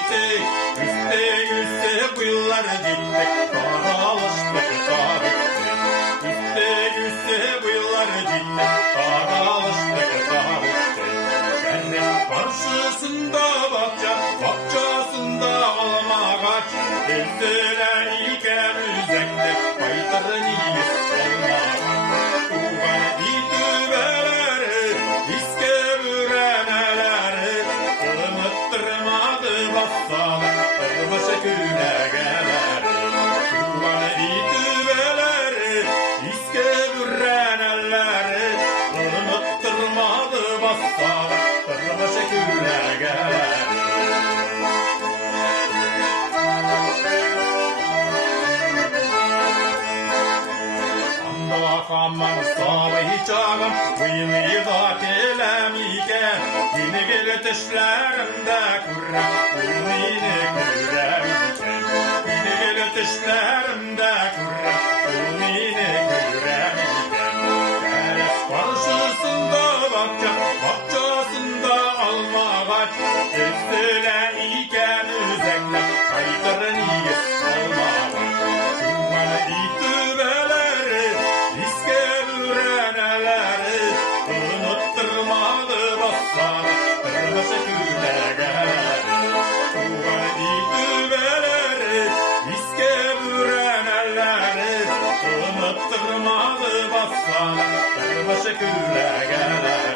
bitti. Üste bu yıllar gitti. Karalıştık da bitti. Üste bu yıllar gitti. Karalıştık da bitti. Cennet karşısında bahçesinde alma kaç. Ezdiler iken üzekte kaytarın iyi olma kaç. Uğan itübeleri, iskebüreneleri, ılımıttırmadı bassalar, ırmaşı külegeleri. Uğan itübeleri, iskebüreneleri, ılımıttırmadı bassalar, ırmaşı külegeleri. Aman sabahı çağım, uyumayı da telemiken, yine bir tışlarımda kurra, uyumayı kurramiken. Yine bir tışlarımda kurra, uyumayı kurramiken. Teres karşısında bahçesinde alma kaç, ezdiler iken üzekler, kaytarın iyi olma kaç. Şunlar itübeleri, iskebüreneleri, unutturmadı bassana, kırmızı külegeleri. Şunlar itübeleri, iskebüreneleri, unutturmadı bassana, kırmızı külegeleri.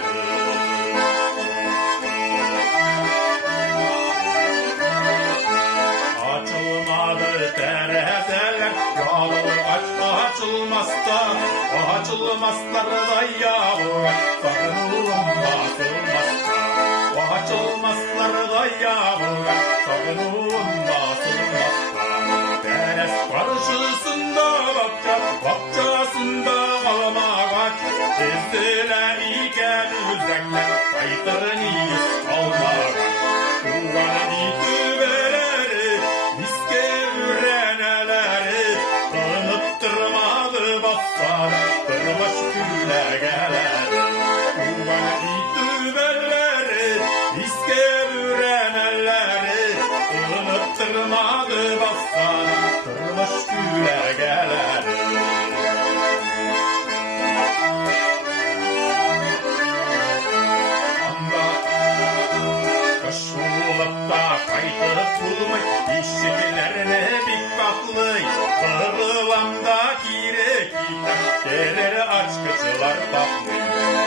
Açılmadı terezeler, yağlı açılmazlar da yağlı, sakınılım basılmazlar. Açılmazlar da yağlı, sakınılım basılmazlar. Teres karşısında bahçesinde alma kaç, ezdiler iken üzekler, kaytarın iyi olma kaç. Uğan itübeleri, iskebüreneleri, unutturmadı bassana, kırbaç külegeleri. Uğan itübeleri, iskebüreneleri, unutturmadı bassana, kırbaç külegeleri. Kaytırıp bulmay, işçilerine bir kaklay. Kırılamda kirekita, derere açkıçılar taplay.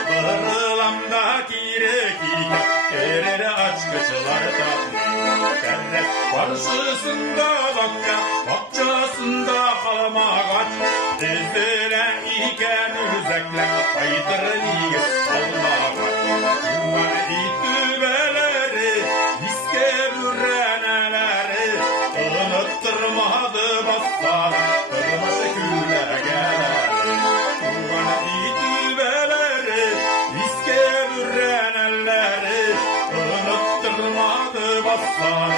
Kırılamda kirekita, derere açkıçılar taplay. Cennet karşısında bahçesinde alma kaç. Ezdiler iken üzekler, kaytırın iyi olma kaç. Uğan itübeleri, iskebüreneleri, unutturmadı bassana, kırmızı külegeleri. Uğan itübeleri, iskebüreneleri, unutturmadı bassana,